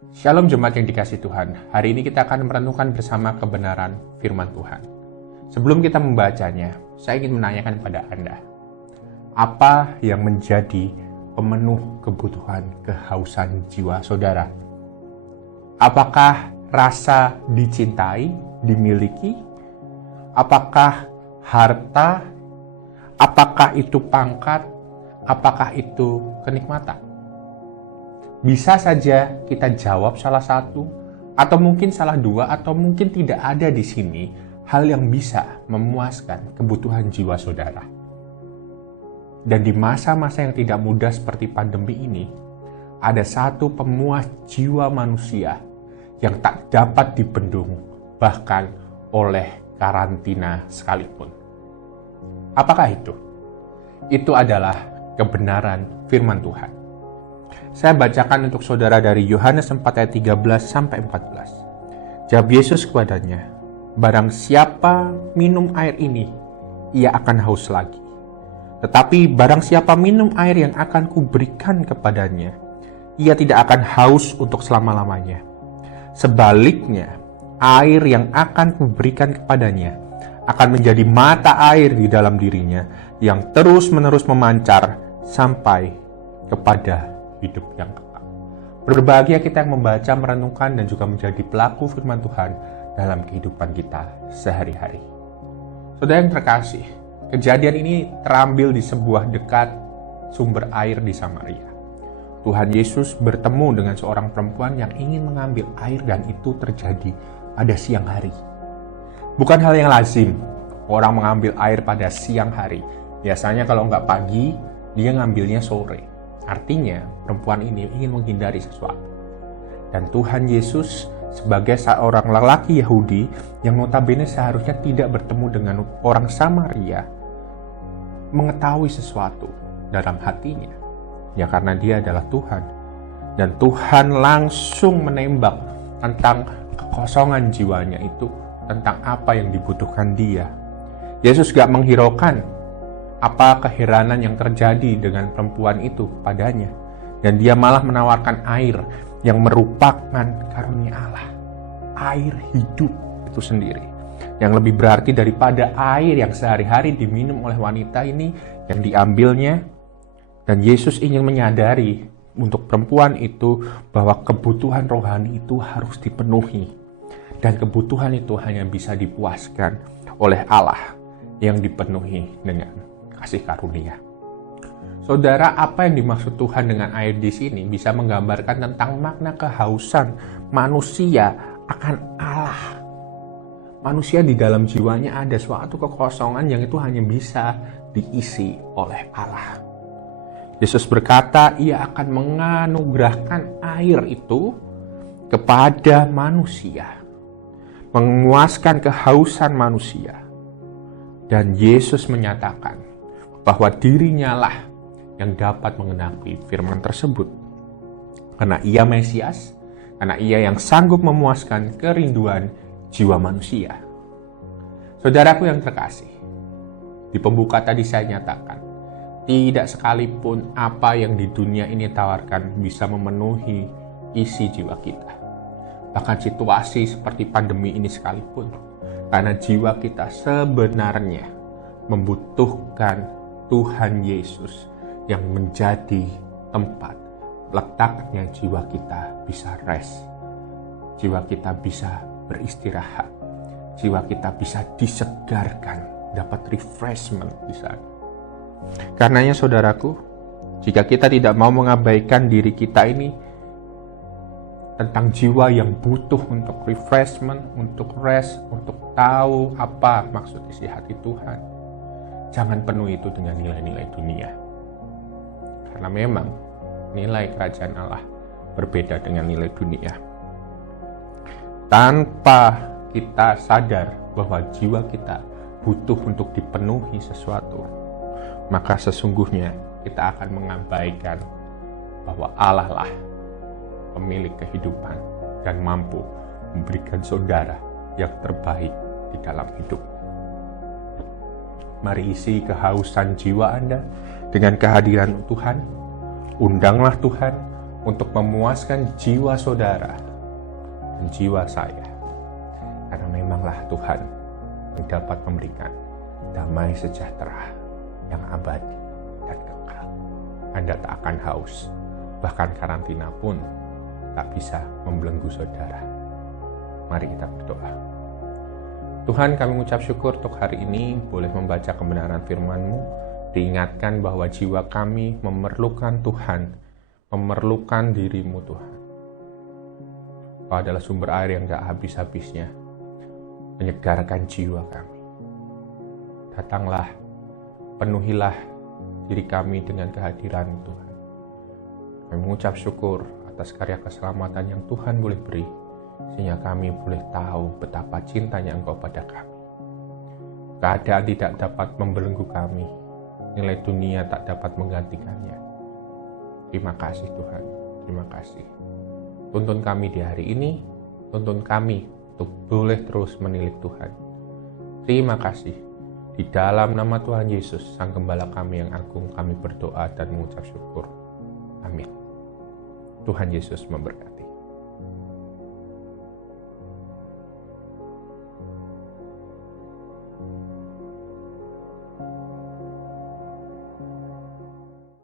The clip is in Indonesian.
Shalom jemaat yang dikasihi Tuhan. Hari ini kita akan merenungkan bersama kebenaran firman Tuhan. Sebelum kita membacanya, saya ingin menanyakan pada Anda, apa yang menjadi pemenuh kebutuhan kehausan jiwa saudara? Apakah rasa dicintai, dimiliki? Apakah harta? Apakah itu pangkat? Apakah itu kenikmatan? Bisa saja kita jawab salah satu, atau mungkin salah dua, atau mungkin tidak ada di sini hal yang bisa memuaskan kebutuhan jiwa saudara. Dan di masa-masa yang tidak mudah seperti pandemi ini, ada satu pemuas jiwa manusia yang tak dapat dibendung, bahkan oleh karantina sekalipun. Apakah itu? Itu adalah kebenaran firman Tuhan. Saya bacakan untuk saudara dari Yohanes 4 ayat 13 sampai 14. Jawab Yesus kepadanya, "Barang siapa minum air ini, ia akan haus lagi. Tetapi barang siapa minum air yang akan kuberikan kepadanya, ia tidak akan haus untuk selama-lamanya. Sebaliknya, air yang akan kuberikan kepadanya akan menjadi mata air di dalam dirinya yang terus-menerus memancar sampai kepada hidup yang kekal." Berbahagia kita yang membaca, merenungkan, dan juga menjadi pelaku firman Tuhan dalam kehidupan kita sehari-hari. Saudara yang terkasih, kejadian ini terambil di sebuah dekat sumber air di Samaria. Tuhan Yesus bertemu dengan seorang perempuan yang ingin mengambil air, dan itu terjadi pada siang hari. Bukan hal yang lazim orang mengambil air pada siang hari. Biasanya kalau nggak pagi, dia ngambilnya sore. Artinya, perempuan ini ingin menghindari sesuatu. Dan Tuhan Yesus sebagai seorang lelaki Yahudi yang notabene seharusnya tidak bertemu dengan orang Samaria, mengetahui sesuatu dalam hatinya. Ya karena dia adalah Tuhan. Dan Tuhan langsung menembak tentang kekosongan jiwanya itu, tentang apa yang dibutuhkan dia. Yesus gak menghiraukan apa keheranan yang terjadi dengan perempuan itu padanya. Dan dia malah menawarkan air yang merupakan karunia Allah. Air hidup itu sendiri. Yang lebih berarti daripada air yang sehari-hari diminum oleh wanita ini yang diambilnya. Dan Yesus ingin menyadari untuk perempuan itu bahwa kebutuhan rohani itu harus dipenuhi. Dan kebutuhan itu hanya bisa dipuaskan oleh Allah yang dipenuhi dengan kasih karunia. Saudara, apa yang dimaksud Tuhan dengan air di sini bisa menggambarkan tentang makna kehausan manusia akan Allah. Manusia di dalam jiwanya ada suatu kekosongan yang itu hanya bisa diisi oleh Allah. Yesus berkata, ia akan menganugerahkan air itu kepada manusia, memuaskan kehausan manusia. Dan Yesus menyatakan bahwa dirinya lah yang dapat mengenapi firman tersebut. Karena ia Mesias, karena ia yang sanggup memuaskan kerinduan jiwa manusia. Saudaraku yang terkasih, di pembuka tadi saya nyatakan, tidak sekalipun apa yang di dunia ini tawarkan bisa memenuhi isi jiwa kita. Bahkan situasi seperti pandemi ini sekalipun, karena jiwa kita sebenarnya membutuhkan Tuhan Yesus yang menjadi tempat letaknya jiwa kita bisa rest, jiwa kita bisa beristirahat, jiwa kita bisa disegarkan, dapat refreshment di sana. Karenanya saudaraku, jika kita tidak mau mengabaikan diri kita ini tentang jiwa yang butuh untuk refreshment, untuk rest, untuk tahu apa maksud isi hati Tuhan, jangan penuhi itu dengan nilai-nilai dunia. Karena memang nilai kerajaan Allah berbeda dengan nilai dunia. Tanpa kita sadar bahwa jiwa kita butuh untuk dipenuhi sesuatu, maka sesungguhnya kita akan mengabaikan bahwa Allah lah pemilik kehidupan dan mampu memberikan saudara yang terbaik di dalam hidup. Mari isi kehausan jiwa Anda dengan kehadiran Tuhan. Undanglah Tuhan untuk memuaskan jiwa saudara dan jiwa saya. Karena memanglah Tuhan yang dapat memberikan damai sejahtera yang abadi dan kekal. Anda tak akan haus, bahkan karantina pun tak bisa membelenggu saudara. Mari kita berdoa. Tuhan, kami mengucap syukur untuk hari ini boleh membaca kebenaran firman-Mu, diingatkan bahwa jiwa kami memerlukan Tuhan, memerlukan diri-Mu Tuhan. Kau adalah sumber air yang tak habis-habisnya, menyegarkan jiwa kami. Datanglah, penuhilah diri kami dengan kehadiran Tuhan. Kami mengucap syukur atas karya keselamatan yang Tuhan boleh beri, sehingga kami boleh tahu betapa cintanya Engkau pada kami. Keadaan tidak dapat membelenggu kami, nilai dunia tak dapat menggantikannya. Terima kasih Tuhan, terima kasih. Tuntun kami di hari ini, tuntun kami untuk boleh terus menilik Tuhan. Terima kasih. Di dalam nama Tuhan Yesus, Sang Gembala kami yang agung, kami berdoa dan mengucap syukur. Amin. Tuhan Yesus memberkati.